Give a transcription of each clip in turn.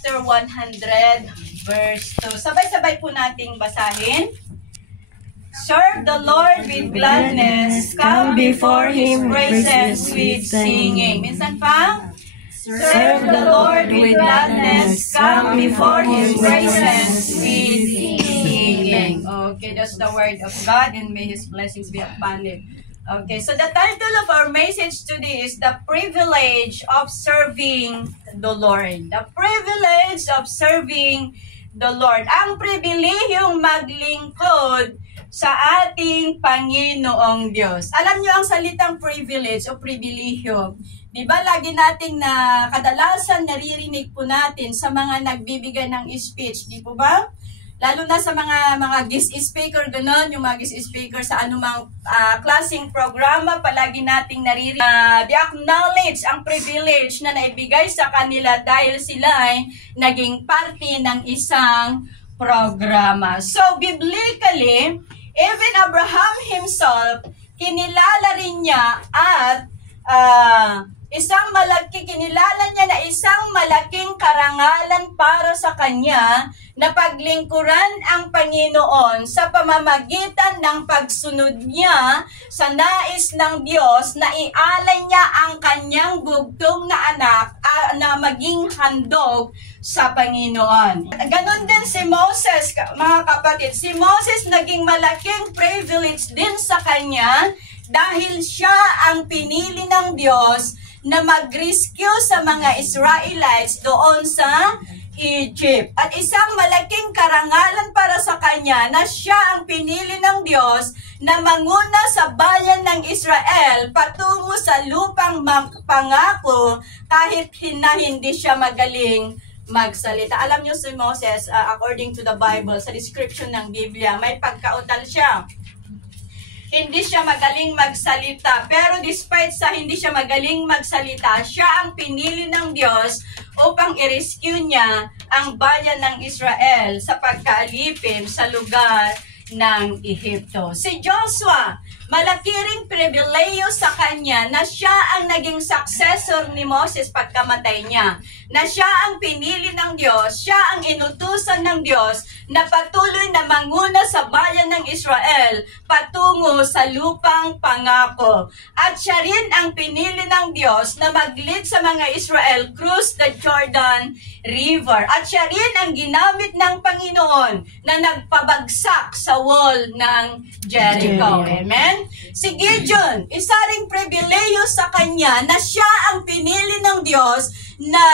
Chapter 100, verse 2. Sabay-sabay po nating basahin. Serve the Lord with gladness, come before His presence with singing. Minsan pa, serve the Lord with gladness, come before His presence with singing. Okay, that's the word of God, and may His blessings be upon it. Okay, so the title of our message today is The Privilege of Serving the Lord. The privilege of serving the Lord. Ang pribilehiyong maglingkod sa ating Panginoong Diyos. Alam niyo ang salitang privilege o pribilehyo. Di ba lagi nating na kadalasan naririnig po natin sa mga nagbibigay ng speech, di po ba? Lalo na sa mga guest speaker, gano'n, yung mga guest speaker sa anumang klaseng programa, palagi nating naririnig di-acknowledge ang privilege na naibigay sa kanila dahil sila ay naging parte ng isang programa. So, biblically, even Abraham himself, kinilala rin niya at kinilala niya na isang malaking karangalan para sa kanya na paglingkuran ang Panginoon sa pamamagitan ng pagsunod niya sa nais ng Diyos na ialay niya ang kanyang bugtong na anak na maging handog sa Panginoon. Ganon din si Moses, mga kapatid. Si Moses naging malaking privilege din sa kanya dahil siya ang pinili ng Diyos na mag-rescue sa mga Israelites doon sa Egypt. At isang malaking karangalan para sa kanya na siya ang pinili ng Diyos na manguna sa bayan ng Israel patungo sa lupang pangako kahit na hindi siya magaling magsalita. Alam niyo si Moses, according to the Bible, sa description ng Biblia, may pagkautal siya. Hindi siya magaling magsalita. Pero despite sa hindi siya magaling magsalita, siya ang pinili ng Diyos upang i-rescue niya ang bayan ng Israel sa pagkaalipin sa lugar ng Ehipto. Si Joshua, malaki ring pribileyo sa kanya na siya ang naging successor ni Moses pagkamatay niya. Na siya ang pinili ng Diyos, siya ang inutusan ng Diyos na patuloy na manguna sa bayan ng Israel patungo sa lupang pangako. At siya rin ang pinili ng Diyos na mag-lead sa mga Israel cross the Jordan River. At siya rin ang ginamit ng Panginoon na nagpabagsak sa wall ng Jericho. Amen? Si Gideon, isa ring pribileyo sa kanya na siya ang pinili ng Diyos na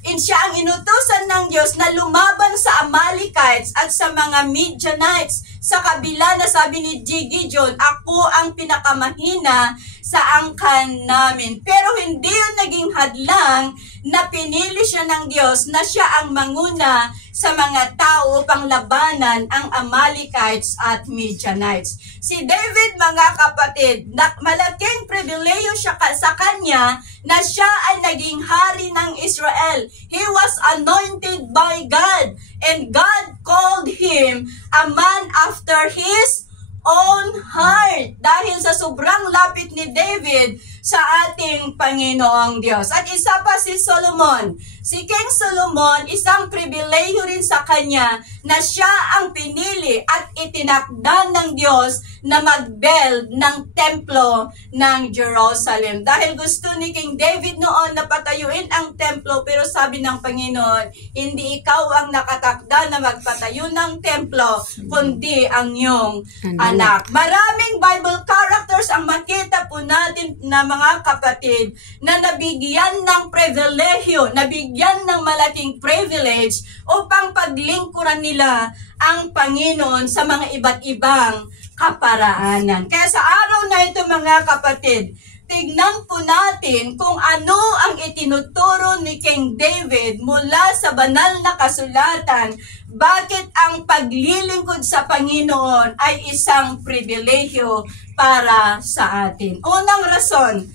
siya ang inutusan ng Diyos na lumaban sa Amalekites at sa mga Midianites. Sa kabila na sabi ni Gideon, ako ang pinakamahina sa angkan namin. Pero hindi yun naging hadlang na pinili siya ng Diyos na siya ang manguna sa mga tao upang labanan ang Amalekites at Midianites. Si David, mga kapatid, malaking pribileyo siya sa kanya na siya ay naging hari ng Israel. He was anointed by God, and God called him a man after His own heart. Dahil sa sobrang lapit ni David sa ating Panginoong Diyos. At isa pa si Solomon. Si King Solomon, isang pribileyo rin sa kanya na siya ang pinili at itinakda ng Diyos na mag-build ng templo ng Jerusalem. Dahil gusto ni King David noon na patayuin ang templo, pero sabi ng Panginoon, hindi ikaw ang nakatakda na magpatayo ng templo, kundi ang iyong anak. Maraming Bible characters ang makita po natin na mga kapatid na nabigyan ng privilehyo, nabigyan ng malaking privilege upang paglingkuran nila ang Panginoon sa mga iba't ibang kaparaanan. Kaya sa araw na ito, mga kapatid, tignan po natin kung ano ang itinuturo ni King David mula sa banal na kasulatan. Bakit ang paglilingkod sa Panginoon ay isang pribilehyo para sa atin? Unang rason,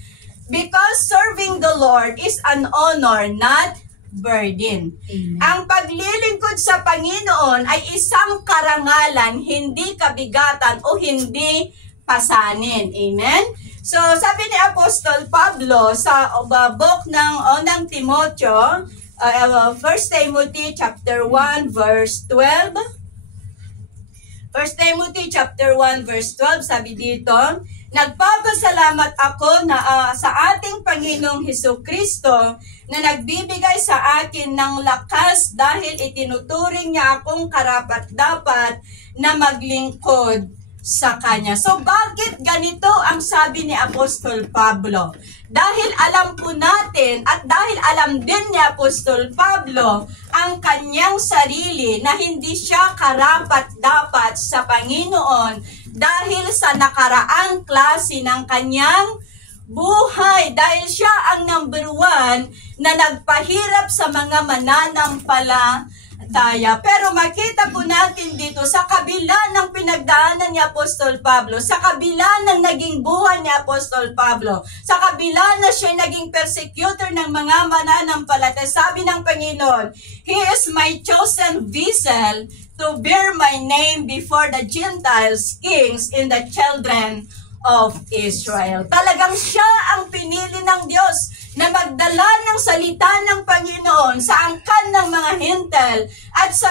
because serving the Lord is an honor, not burden. Ang paglilingkod sa Panginoon ay isang karangalan, hindi kabigatan o hindi pasanin. Amen? So, sabi ni Apostol Pablo sa book ng unang Timoteo, 1 Timothy chapter 1 verse 12. 1 Timothy chapter 1 verse 12, sabi dito, nagpapasalamat ako na sa ating Panginoong Hesukristo na nagbibigay sa akin ng lakas dahil itinuturing niya akong karapat-dapat na maglingkod sa Kanya. So, bakit ganito ang sabi ni Apostol Pablo? Dahil alam po natin at dahil alam din ni Apostol Pablo ang kanyang sarili na hindi siya karapat-dapat sa Panginoon dahil sa nakaraang klase ng kanyang buhay. Dahil siya ang number 1 na nagpahirap sa mga mananampalataya. Pero makita po natin dito sa kabila ng pinagdaanan ni Apostol Pablo, sa kabila ng naging buhay ni Apostol Pablo, sa kabila na siya naging persecutor ng mga mananampalataya, sabi ng Panginoon, He is my chosen vessel to bear my name before the Gentiles, kings, and the children of Israel. Talagang siya ang pinili ng Diyos na magdala ng salita ng Panginoon sa angkan ng mga Hintil at sa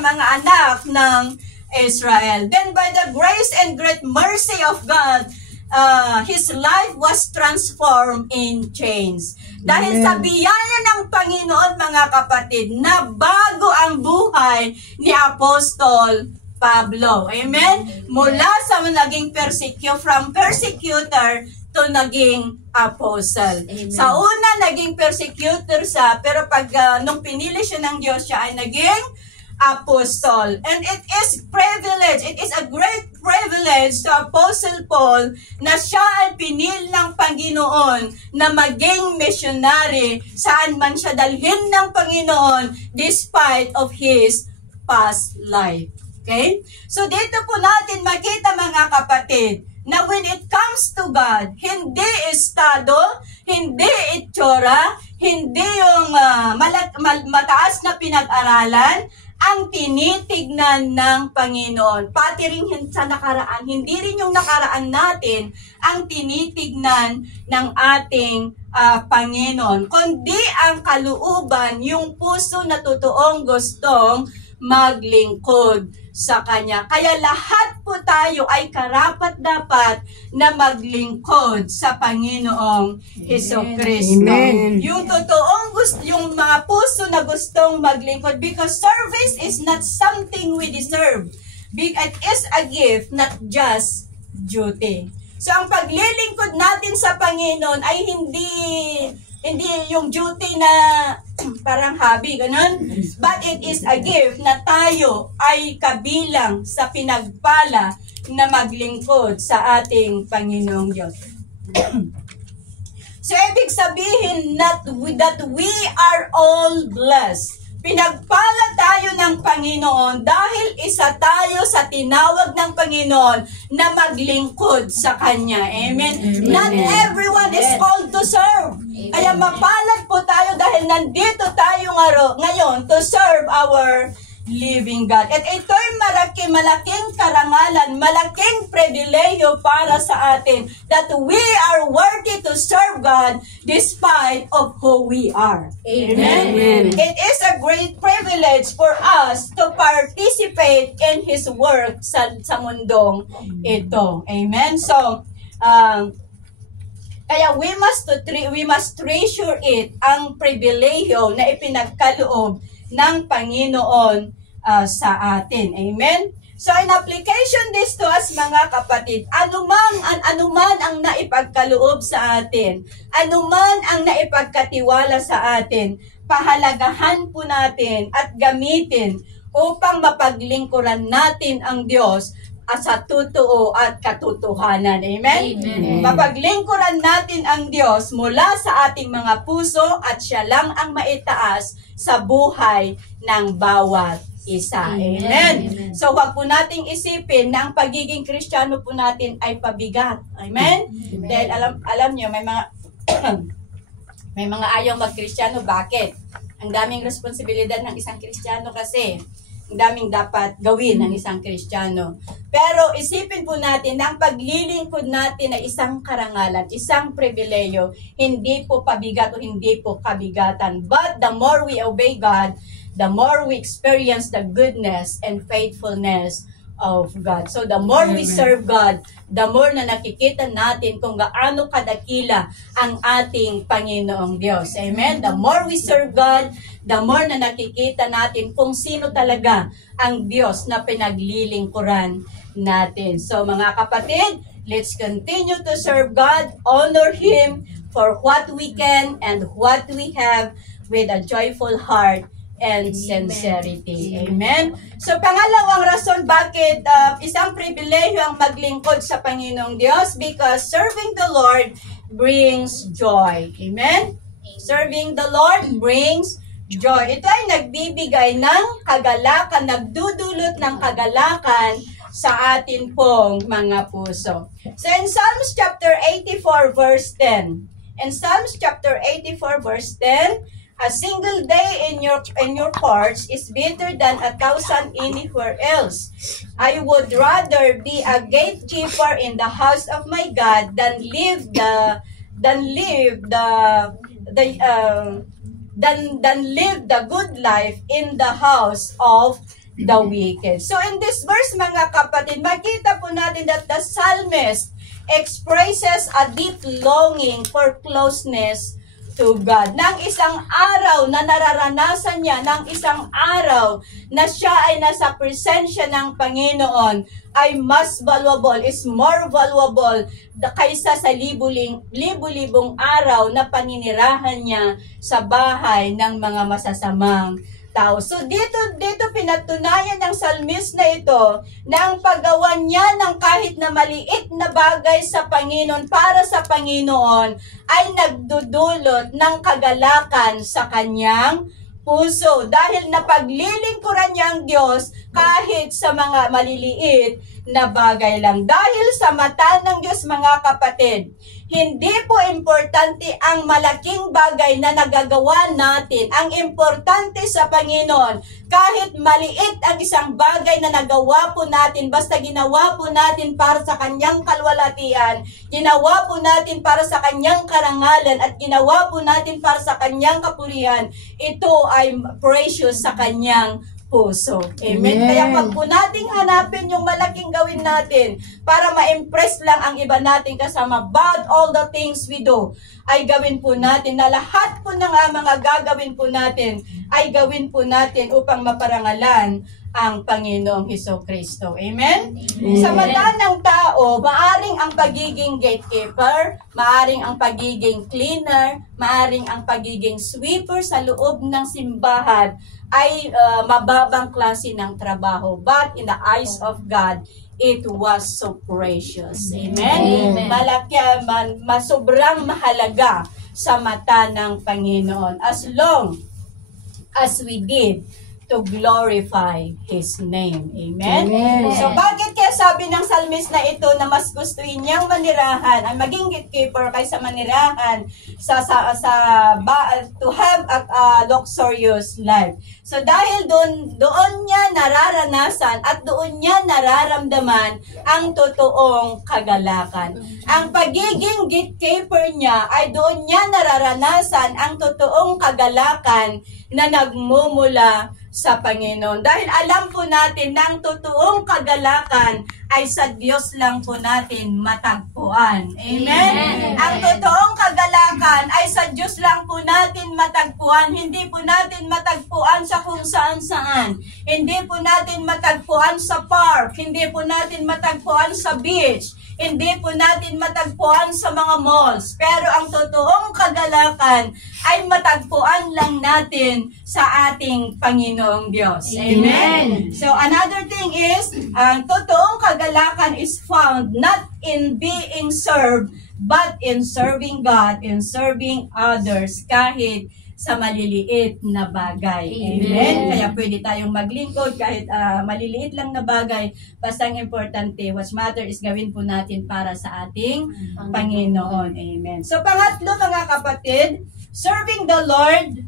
mga anak ng Israel. Then by the grace and great mercy of God, his life was transformed in chains. Dahil sa biyaya ng Panginoon, mga kapatid, na bago ang buhay ni Apostol Pablo. Amen? Mula sa naging from persecutor to naging apostle. Amen. Sa una, naging persecutor siya, pero pag nung pinili siya ng Diyos, siya ay naging apostle. And it is privilege, it is a great privilege to Apostle Paul na siya ay pinili ng Panginoon na maging missionary saan man siya dalhin ng Panginoon despite of his past life. Okay? So dito po natin makita, mga kapatid, na when it comes to God, hindi estado, hindi itsura, hindi yung mataas na pinag-aralan, ang tinitignan ng Panginoon. Pati rin sa nakaraan, hindi rin yung nakaraan natin ang tinitignan ng ating Panginoon, kundi ang kalooban, yung puso na totoong gustong maglingkod sa Kanya. Kaya lahat po tayo ay karapat-dapat na maglingkod sa Panginoong Hesukristo. Yung totoong yung mga puso na gustong maglingkod, because service is not something we deserve. It is a gift, not just duty. So ang paglilingkod natin sa Panginoon ay hindi yung duty na parang hobby, ganun. But it is a gift na tayo ay kabilang sa pinagpala na maglingkod sa ating Panginoong Diyos. So, ibig sabihin that we are all blessed. Pinagpala tayo ng Panginoon dahil isa tayo sa tinawag ng Panginoon na maglingkod sa Kanya. Amen? Amen. Not everyone is called to serve. Amen. Kaya mapalad po tayo dahil nandito tayo ngayon to serve our living God. At ito'y malaking karangalan, malaking pribileyo para sa atin that we are worthy to serve God despite of who we are. Amen? Amen. It is a great privilege for us to participate in His work sa mundong ito. Amen? So, kaya we must treasure it, ang pribileyo na ipinagkaloob ng Panginoon sa atin. Amen? So, in application this to us, mga kapatid, anuman ang naipagkaloob sa atin, anuman ang naipagkatiwala sa atin, pahalagahan po natin at gamitin upang mapaglingkuran natin ang Diyos sa totoo at katotohanan. Amen? Amen. Mapaglingkuran natin ang Diyos mula sa ating mga puso at siya lang ang maitaas sa buhay ng bawat isa. Amen. Amen. So, wag po nating isipin na ang pagiging Kristiyano po natin ay pabigat. Amen? Amen. Dahil alam niyo, may mga may mga ayaw mag-Kristiyano. Bakit? Ang daming responsibilidad ng isang Kristiyano kasi dapat gawin ng isang Kristiyano. Pero isipin po natin na ang paglilingkod natin ay isang karangalan, isang pribileyo, hindi po pabigat o hindi po kabigatan. But the more we obey God, the more we experience the goodness and faithfulness of God. So the more we serve God, the more na nakikita natin kung gaano kadakila ang ating Panginoong Diyos. Amen? The more we serve God, the more na nakikita natin kung sino talaga ang Diyos na pinaglilingkuran natin. So mga kapatid, let's continue to serve God, honor Him for what we can and what we have with a joyful heart and sincerity. Amen? So, pangalawang rason bakit isang pribilehiyo ang maglingkod sa Panginoong Diyos, because serving the Lord brings joy. Amen? Serving the Lord brings joy. Ito ay nagbibigay ng kagalakan, nagdudulot ng kagalakan sa atin pong mga puso. So, in Psalms chapter 84 verse 10, in Psalms chapter 84 verse 10, a single day in your courts is better than 1,000 anywhere else. I would rather be a gatekeeper in the house of my God than live the good life in the house of the wicked. So in this verse, mga kapatid, makita po natin that the psalmist expresses a deep longing for closeness to God. Nang isang araw na nararanasan niya, nang isang araw na siya ay nasa presensya ng Panginoon, ay mas valuable, is more valuable kaysa sa libu-libong araw na paninirahan niya sa bahay ng mga masasamang tao. So dito pinatunayan ng psalmist na ito na ang paggawa niya ng kahit na maliit na bagay sa Panginoon, para sa Panginoon, ay nagdudulot ng kagalakan sa kanyang puso. Dahil napaglilingkuran niya ang Diyos kahit sa mga maliliit na bagay lang. Dahil sa mata ng Diyos, mga kapatid, hindi po importante ang malaking bagay na nagagawa natin. Ang importante sa Panginoon, kahit maliit ang isang bagay na nagawa po natin, basta ginawa po natin para sa kanyang kalwalatian, ginawa po natin para sa kanyang karangalan, at ginawa po natin para sa kanyang kapurihan, ito ay precious sa kanyang puso. Amen? Kaya pag po nating hanapin yung malaking gawin natin para ma-impress lang ang iba natin kasama, but all the things we do, ay gawin po natin na lahat po ng mga gagawin po natin, ay gawin po natin upang maparangalan ang Panginoong Hesukristo. Amen? Sa mata ng tao, maaring ang pagiging gatekeeper, maaring ang pagiging cleaner, maaring ang pagiging sweeper sa loob ng simbahan ay mababang klase ng trabaho. But in the eyes of God, it was so precious. Amen? Malaki, sobrang mahalaga sa mata ng Panginoon. As long as we did to glorify His name. Amen? So, bakit kaya sabi ng psalmist na ito na mas gustuhin niyang manirahan, ay maging gatekeeper kaysa manirahan to have a luxurious life. So, dahil doon niya nararanasan at doon niya nararamdaman ang totoong kagalakan. Ang pagiging gatekeeper niya ay doon niya nararanasan ang totoong kagalakan na nagmumula sa Panginoon. Dahil alam po natin na ang totoong kagalakan ay sa Diyos lang po natin matagpuan. Amen? Ang totoong kagalakan ay sa Diyos lang po natin matagpuan. Hindi po natin matagpuan sa kung saan-saan. Hindi po natin matagpuan sa park. Hindi po natin matagpuan sa beach. Hindi po natin matagpuan sa mga malls. Pero ang totoong kagalakan ay matagpuan lang natin sa ating Panginoong Diyos. Amen? So another thing is, ang totoong kagalakan is found not in being served, but in serving God, in serving others, kahit sa maliliit na bagay. Amen? Kaya pwede tayong maglingkod kahit maliliit lang na bagay. Basta ang importante, what's matter is gawin po natin para sa ating Panginoon. Amen. So pangatlo, mga kapatid, serving the Lord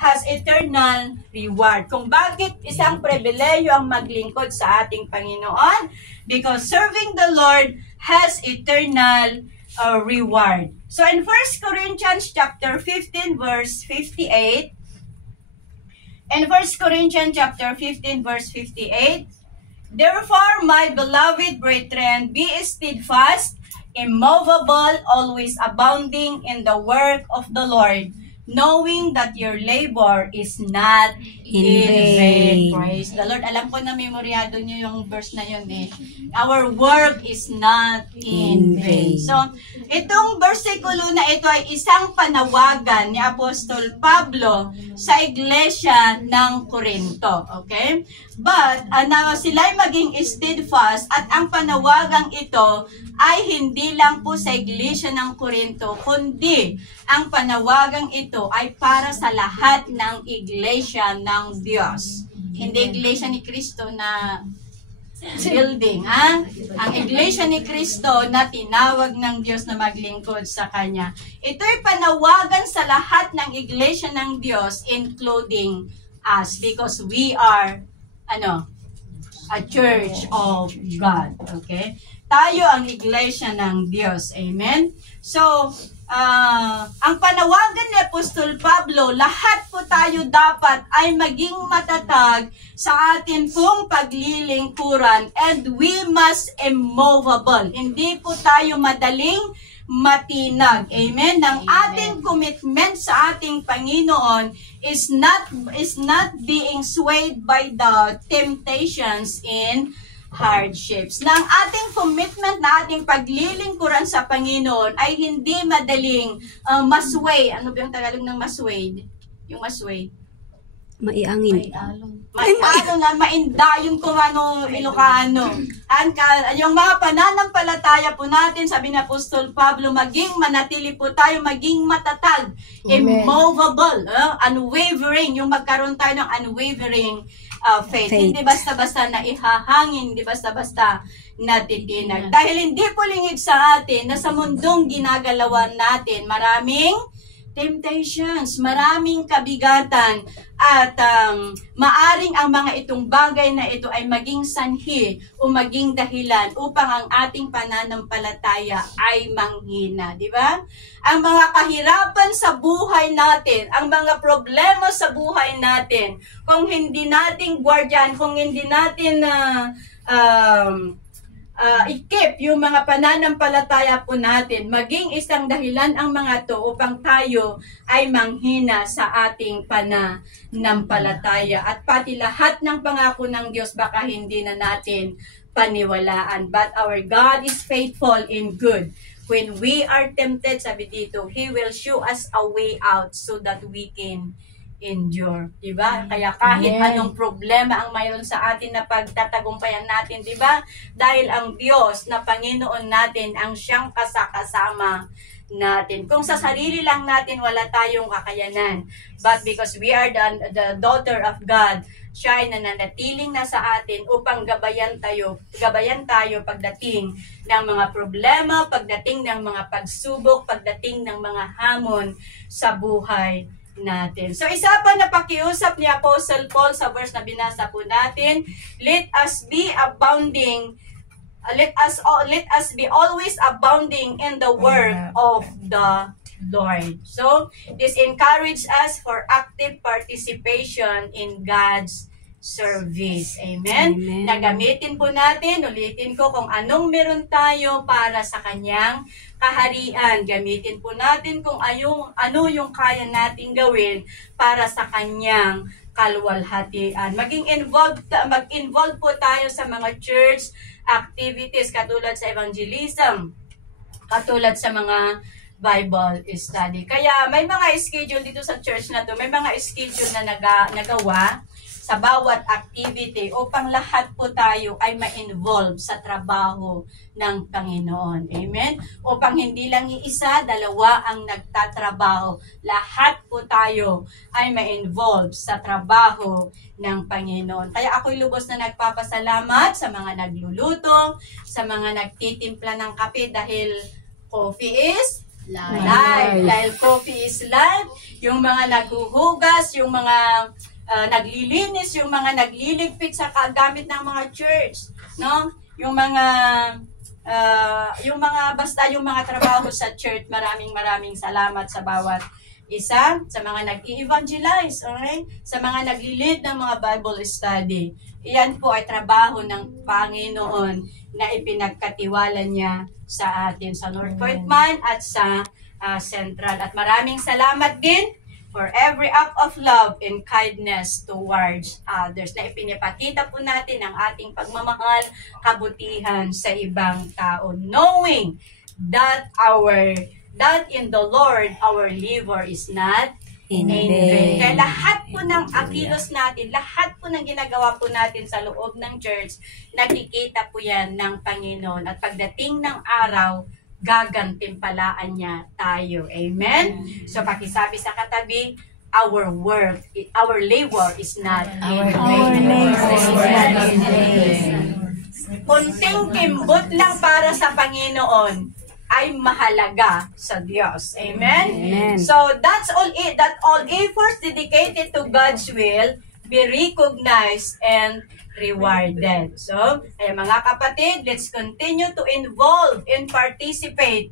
has eternal reward. Kung bakit isang pribileyo ang maglingkod sa ating Panginoon? Because serving the Lord has eternal reward. So in 1 Corinthians chapter 15 verse 58, in 1 Corinthians chapter 15 verse 58, therefore, my beloved brethren, be steadfast, immovable, always abounding in the work of the Lord, knowing that your labor is not in vain. Praise the Lord. Alam ko na memoryado niyo yung verse na yun eh. Our work is not in vain. So, itong versikulo na ito ay isang panawagan ni Apostol Pablo sa iglesia ng Corinto. Okay? But, sila ay maging steadfast at ang panawagang ito ay hindi lang po sa iglesia ng Corinto, kundi ang panawagang ito ay para sa lahat ng iglesia ng Diyos. Hindi iglesia ni Kristo na building, ha? Ang iglesia ni Kristo na tinawag ng Diyos na maglingkod sa Kanya. Ito ay panawagan sa lahat ng iglesia ng Diyos, including us, because we are, a church of God. Okay? Tayo ang iglesia ng Diyos. Amen? So, ang panawagan ni Apostol Pablo, lahat po tayo dapat ay maging matatag sa atin pong paglilingkuran, and we must immovable. Hindi po tayo madaling matinag. Amen? Ang ating commitment sa ating Panginoon is not being swayed by the temptations in hardships. Na ang ating commitment na ating paglilingkuran sa Panginoon ay hindi madaling masway. Ano ba yung Tagalog ng masway? Yung masway? Maiangin. Maialon na, maindayon ko Ilocano. Yung mga pananampalataya po natin, sabi ni Apostol Pablo, maging manatili po tayo, maging matatag, immovable, unwavering, yung magkaroon tayo ng unwavering faith. Hindi basta-basta na ihahangin, hindi basta-basta natitinag. Dahil hindi po lingid sa atin na sa mundong ginagalawan natin, maraming temptations, maraming kabigatan, at maaring ang mga itong bagay na ito ay maging sanhi o maging dahilan upang ang ating pananampalataya ay manghina, di ba? Ang mga kahirapan sa buhay natin, ang mga problema sa buhay natin, kung hindi natin gwardiyan, kung hindi natin i-keep yung mga pananampalataya po natin, maging isang dahilan ang mga to upang tayo ay manghina sa ating pananampalataya. At pati lahat ng pangako ng Diyos baka hindi na natin paniwalaan. But our God is faithful and good. When we are tempted, sabi dito, He will show us a way out so that we can endure, di ba? Kaya kahit anong problema ang mayroon sa atin na pagtatagumpayan natin, di ba? Dahil ang Diyos na Panginoon natin ang siyang kasama natin. Kung sa sarili lang natin wala tayong kakayanan, but because we are the daughter of God, siya ay nananatiling na sa atin upang gabayan tayo pagdating ng mga problema, pagdating ng mga pagsubok, pagdating ng mga hamon sa buhay natin. So isa pa na pakiusap ni Apostle Paul sa verse na binasa po natin, let us be always abounding in the work of the Lord. So this encourages us for active participation in God's service. Amen? Amen. Nagamitin po natin, ulitin ko, kung anong meron tayo para sa Kanyang kaharian. Gamitin po natin kung ano yung kaya nating gawin para sa Kanyang kalwalhatian. Mag-involve po tayo sa mga church activities katulad sa evangelism, katulad sa mga Bible study. Kaya may mga schedule dito sa church na to, may mga schedule na nagawa sa bawat activity upang lahat po tayo ay ma-involve sa trabaho ng Panginoon. Amen? Upang hindi lang isa, dalawa ang nagtatrabaho. Lahat po tayo ay ma-involve sa trabaho ng Panginoon. Kaya ako'y lubos na nagpapasalamat sa mga nagluluto, sa mga nagtitimpla ng kape dahil coffee is Life. Dahil coffee is life. Yung mga naghuhugas, yung mga naglilinis, yung mga nagliligpit sa gamit ng mga church, no? Yung mga basta yung mga trabaho sa church, maraming salamat sa bawat isa, sa mga nag-i-evangelize, okay? Sa mga nagli-lead ng mga Bible study. Iyan po ay trabaho ng Panginoon na ipinagkatiwala niya sa atin sa North Point man at sa Central. At maraming salamat din for every act of love and kindness towards others na ipinapakita po natin ang ating pagmamahal, kabutihan sa ibang tao, knowing that in the Lord our labor is not in vain. Kaya lahat po ng akilos natin, lahat po ng ginagawa po natin sa loob ng church, nakikita po yan ng Panginoon. At pagdating ng araw, gagantimpalaan niya tayo. Amen? So pakisabi sa katabi, our labor is not in vain. Kunting kimbot lang para sa Panginoon ay mahalaga sa Diyos. Amen? Amen. So that's all it. That all efforts dedicated to God's will be recognized and rewarded. So, mga kapatid, let's continue to involve and participate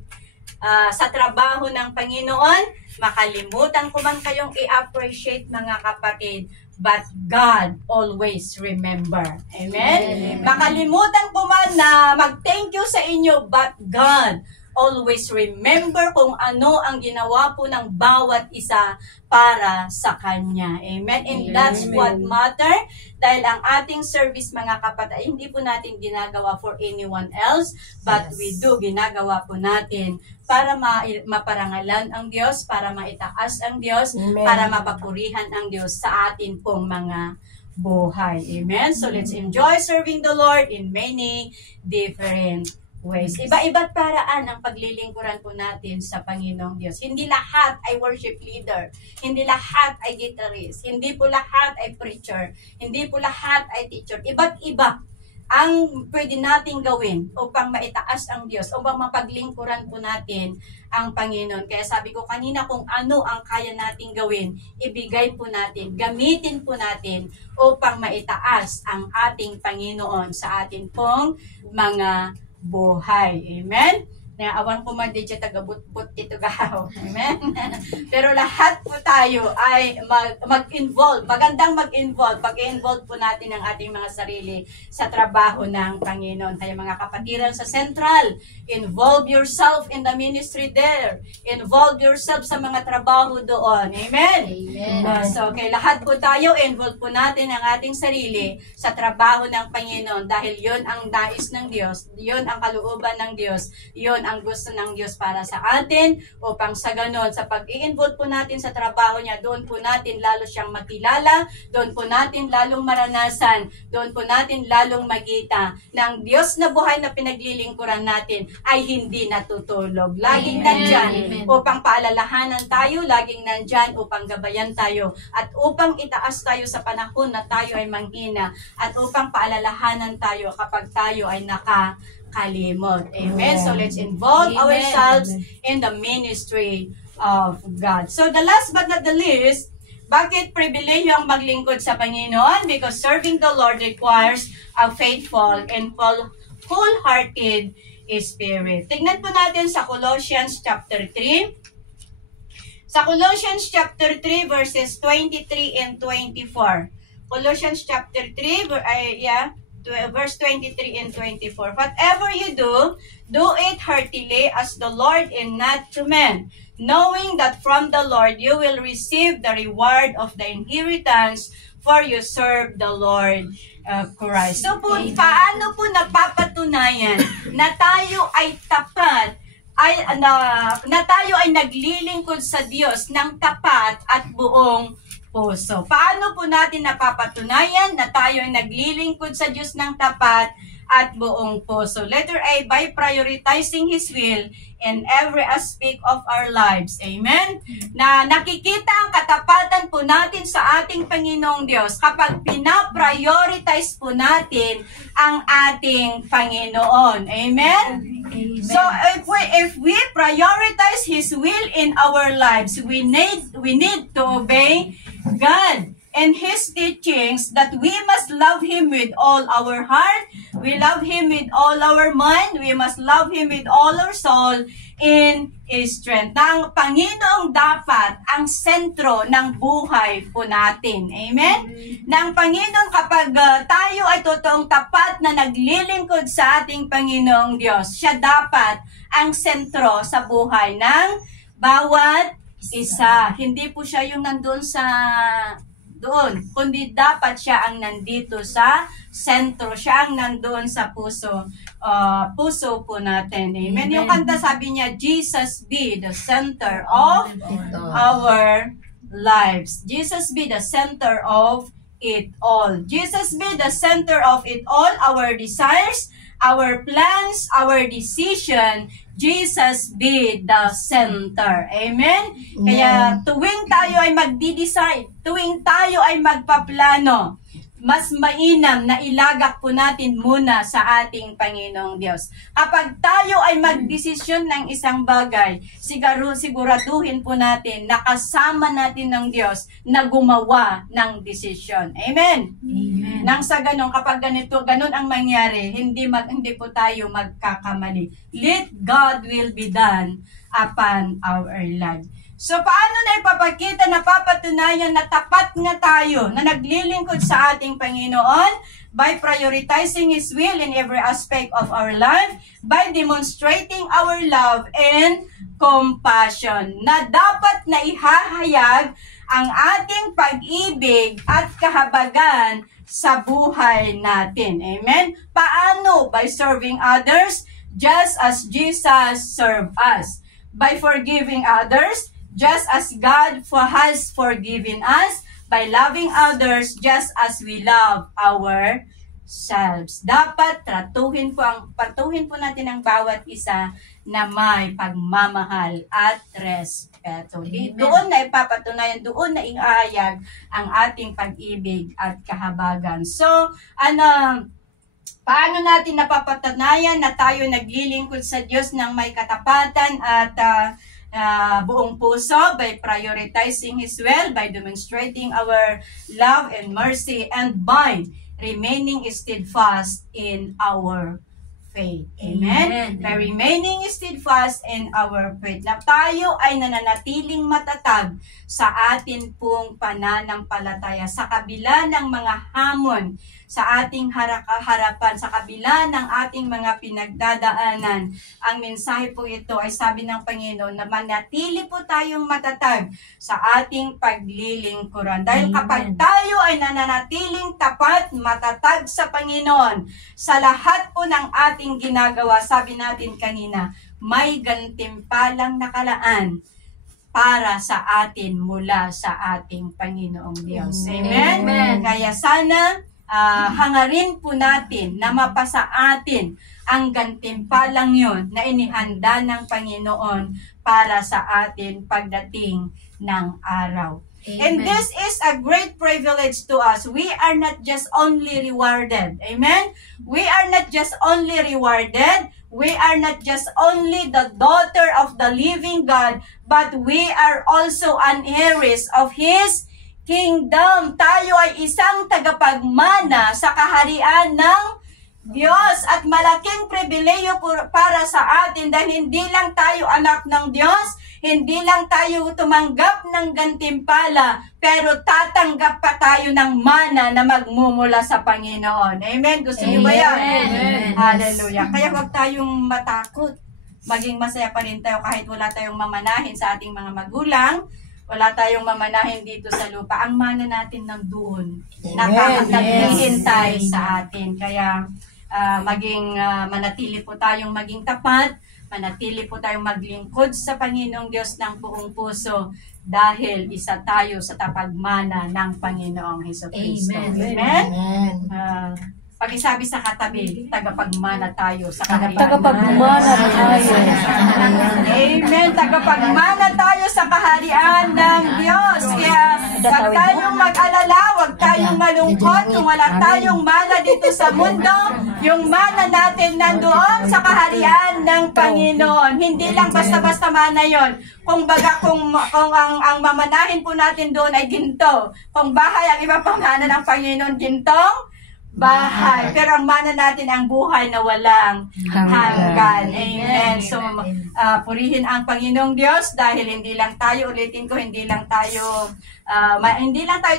sa trabaho ng Panginoon. Makalimutan ko man kayong i-appreciate, mga kapatid, but God always remember. Amen? Amen. Makalimutan ko man na mag-thank you sa inyo, but God always remember kung ano ang ginawa po ng bawat isa para sa Kanya. Amen? And that's what matter. Dahil ang ating service, mga kapatid, hindi po natin ginagawa for anyone else, but we do, ginagawa po natin para maparangalan ang Diyos, para maitaas ang Diyos, para mapapurihan ang Diyos sa atin pong mga buhay. Amen? So let's enjoy serving the Lord in many different ways. Iba-iba't paraan ang paglilingkuran po natin sa Panginoong Diyos. Hindi lahat ay worship leader. Hindi lahat ay guitarist. Hindi po lahat ay preacher. Hindi po lahat ay teacher. Iba't iba ang pwede nating gawin upang maitaas ang Diyos, upang mapaglingkuran po natin ang Panginoon. Kaya sabi ko kanina, kung ano ang kaya nating gawin, ibigay po natin, gamitin po natin upang maitaas ang ating Panginoon sa atin pong mga buhay. Amen? Awan ko man din siya tagabut-but ito gahaw. Amen? Pero lahat po tayo ay mag-involve. Magandang mag-involve. Pag-involve po natin ang ating mga sarili sa trabaho ng Panginoon. Kaya mga kapatiran sa Central, involve yourself in the ministry there. Involve yourself sa mga trabaho doon. Amen? Amen. So, kaya lahat po tayo, involve po natin ang ating sarili sa trabaho ng Panginoon dahil yun ang nais ng Diyos, yun ang kalooban ng Diyos, yun ang gusto ng Diyos para sa atin, upang sa ganon, sa pag-i-involve po natin sa trabaho niya, doon po natin lalo siyang makilala, doon po natin lalong maranasan, doon po natin lalong magita na ang Diyos na buhay na pinaglilingkuran natin ay hindi natutulog. Laging nandyan upang paalalahanan tayo, laging nandyan upang gabayan tayo, at upang itaas tayo sa panahon na tayo ay manghina, at upang paalalahanan tayo kapag tayo ay kalimot. Amen. So let's involve ourselves in the ministry of God. So the last but not the least, bakit pribilehiyo ang maglingkod sa Panginoon? Because serving the Lord requires a faithful and wholehearted spirit. Tignan po natin sa Colossians chapter 3. Sa Colossians chapter 3 verses 23 and 24. Colossians chapter 3 verse 23 and 24. Whatever you do, do it heartily as the Lord and not to men, knowing that from the Lord you will receive the reward of the inheritance, for you serve the Lord Christ. So po, paano po napapatunayan na tayo ay tapat, na tayo ay naglilingkod sa Diyos ng tapat at buong puso? Paano po natin napapatunayan na tayo ay naglilingkod sa Diyos ng tapat at buong puso? Letter A, by prioritizing His will in every aspect of our lives. Amen? Na nakikita ang katapatan po natin sa ating Panginoong Diyos kapag pinaprioritize po natin ang ating Panginoon. Amen? So if we prioritize His will in our lives, we need to obey God and His teachings, that we must love Him with all our heart, we love Him with all our mind, we must love Him with all our soul in His strength. Ang Panginoong dapat ang sentro ng buhay po natin. Amen? Nang Panginoon, kapag tayo ay totoong tapat na naglilingkod sa ating Panginoong Diyos, siya dapat ang sentro sa buhay ng bawat isa. Hindi po siya yung nandun sa doon, kundi dapat siya ang nandito sa sentro, siya ang nandoon sa puso po natin. Amen. Yung kanta, sabi niya, Jesus be the center of our lives. Jesus be the center of it all. Jesus be the center of it all. Our desires, our plans, our decision, Jesus be the center. Amen? Kaya tuwing tayo ay magdi-decide, tuwing tayo ay magpaplano, mas mainam na ilagak po natin muna sa ating Panginoong Diyos. Kapag tayo ay magdesisyon ng isang bagay, siguraduhin po natin na kasama natin ng Diyos na gumawa ng desisyon. Amen? Amen. Nang sa ganun, kapag ganun ang mangyari, hindi po tayo magkakamali. Let God will be done upon our life. So, paano na ipapakita na papatunayan na tapat nga tayo, na naglilingkod sa ating Panginoon? By prioritizing His will in every aspect of our life, by demonstrating our love and compassion, na dapat na ihahayag ang ating pag-ibig at kahabagan sa buhay natin. Amen? Paano? By serving others, just as Jesus served us. By forgiving others, just as God has forgiven us, by loving others just as we love ourselves. Dapat patuhin po natin ang bawat isa na may pagmamahal at respeto. Doon na ipapatunayan, doon na iahayag ang ating pag-ibig at kahabagan. So, paano natin napapatunayan na tayo naglilingkod sa Diyos ng may katapatan at buong puso? By prioritizing His will, by demonstrating our love and mercy, and by remaining steadfast in our faith. Amen? By remaining steadfast in our faith, na tayo ay nananatiling matatag sa atin pong pananampalataya sa kabila ng mga hamon sa ating harapan, sa kabila ng ating mga pinagdadaanan. Ang mensahe po ito ay sabi ng Panginoon na manatili po tayong matatag sa ating paglilingkuran. Dahil kapag tayo ay nananatiling tapat, matatag sa Panginoon, sa lahat po ng ating ginagawa, sabi natin kanina, may gantimpalang nakalaan para sa atin mula sa ating Panginoong Diyos. Amen? Amen. Kaya sana hangarin po natin na mapasa atin ang gantimpalang yun na inihanda ng Panginoon para sa atin pagdating ng araw. Amen. And this is a great privilege to us. We are not just only rewarded. Amen? We are not just only rewarded. We are not just only the daughter of the living God, but we are also an heiress of His kingdom. Tayo ay isang tagapagmana sa kaharian ng Diyos at malaking pribileyo para sa atin dahil hindi lang tayo anak ng Diyos, hindi lang tayo tumanggap ng gantimpala, pero tatanggap pa tayo ng mana na magmumula sa Panginoon. Amen? Gusto niyo ba yan? Amen. Hallelujah. Kaya huwag tayong matakot. Maging masaya pa rin tayo kahit wala tayong mamanahin sa ating mga magulang. Wala tayong mamanahin dito sa lupa. Ang mana natin nandoon. Naghihintay sa atin. Kaya manatili po tayong maging tapat. Manatili po tayong maglingkod sa Panginoong Diyos ng buong puso. Dahil isa tayo sa tapagmana ng Panginoong Hesukristo. Amen. Amen. Pag-isabi sa katabi, tagapagmana tayo sa kaharian. Tagapagmana tayo. Amen. Tagapagmana tayo sa kaharian ng Diyos. Kaya huwag tayong mag-alala, huwag tayong malungkot. Kung wala tayong mana dito sa mundo, Yung mana natin nandoon sa kaharian ng Panginoon. Hindi lang basta-basta mana yon. Kung ang mamanahin po natin doon ay ginto. Kung bahay, ang iba pang mana ng Panginoon, gintong bahay. Pero ang mana natin ang buhay na walang hanggan. Amen. So, purihin ang Panginoong Diyos dahil hindi lang tayo, ulitin ko, hindi lang tayo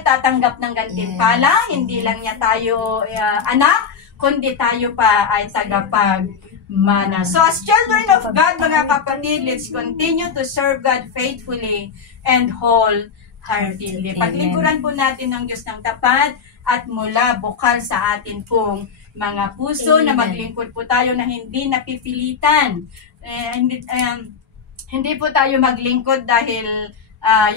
tatanggap ng gantimpala, hindi lang niya tayo anak, kundi tayo pa ay tagapagmana. So as children of God, mga kapatid, let's continue to serve God faithfully and wholeheartedly. Paglingkuran po natin ng Diyos ng tapat at mula bukal sa atin pong mga puso. Amen. Na maglingkod po tayo na hindi napipilitan. Hindi po tayo maglingkod dahil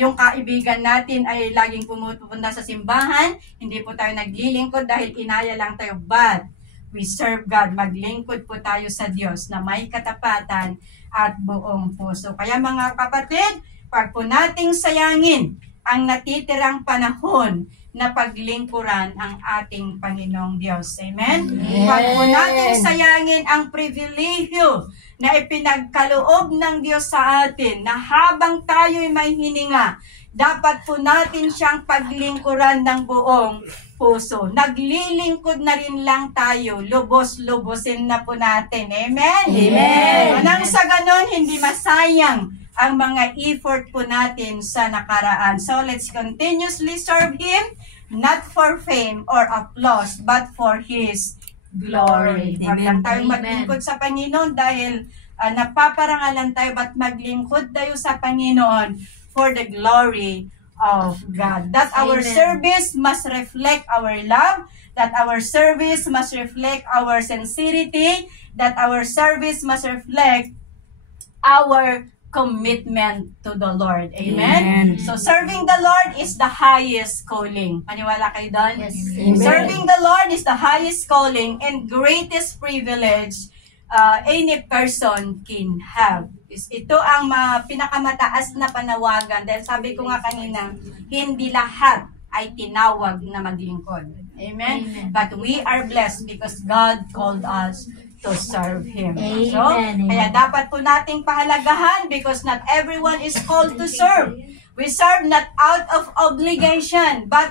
yung kaibigan natin ay laging pumupunta sa simbahan. Hindi po tayo naglilingkod dahil inaya lang tayo. But we serve God. Maglingkod po tayo sa Diyos na may katapatan at buong puso. Kaya mga kapatid, pag po nating sayangin ang natitirang panahon na paglingkuran ang ating Panginoong Diyos. Amen? Pag po natin sayangin ang pribilehyo na ipinagkaloob ng Diyos sa atin, na habang tayo'y may hininga, dapat po natin siyang paglingkuran ng buong puso. Naglilingkod na rin lang tayo, lubos-lubosin na po natin. Amen? Amen! Nang sa ganon, hindi masayang ang mga effort po natin sa nakaraan. So let's continuously serve Him, not for fame or applause, but for His glory. Huwag lang tayong maglingkod sa Panginoon dahil napaparangalan tayo, but maglingkod tayo sa Panginoon for the glory of God. That our service must reflect our love, that our service must reflect our sincerity, that our service must reflect our commitment to the Lord. Amen? So, serving the Lord is the highest calling. Paniwala kayo doon? Yes. Serving the Lord is the highest calling and greatest privilege any person can have. Ito ang pinakamataas na panawagan. Dahil sabi ko nga kanina, hindi lahat ay tinawag na maglingkod. Amen? But we are blessed because God called us to serve Him. So, kaya dapat po nating pahalagahan because not everyone is called to serve. We serve not out of obligation, but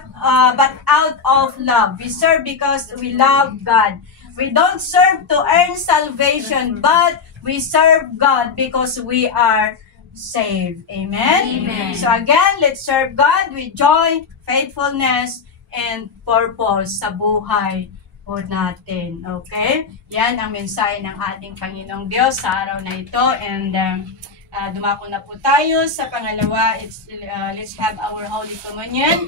out of love. We serve because we love God. We don't serve to earn salvation, but we serve God because we are saved. Amen? Amen. So again, let's serve God with joy, faithfulness, and purpose sa buhay po natin. Okay? Yan ang mensahe ng ating Panginoong Diyos sa araw na ito. And dumako na po tayo sa pangalawa. Let's have our Holy Communion.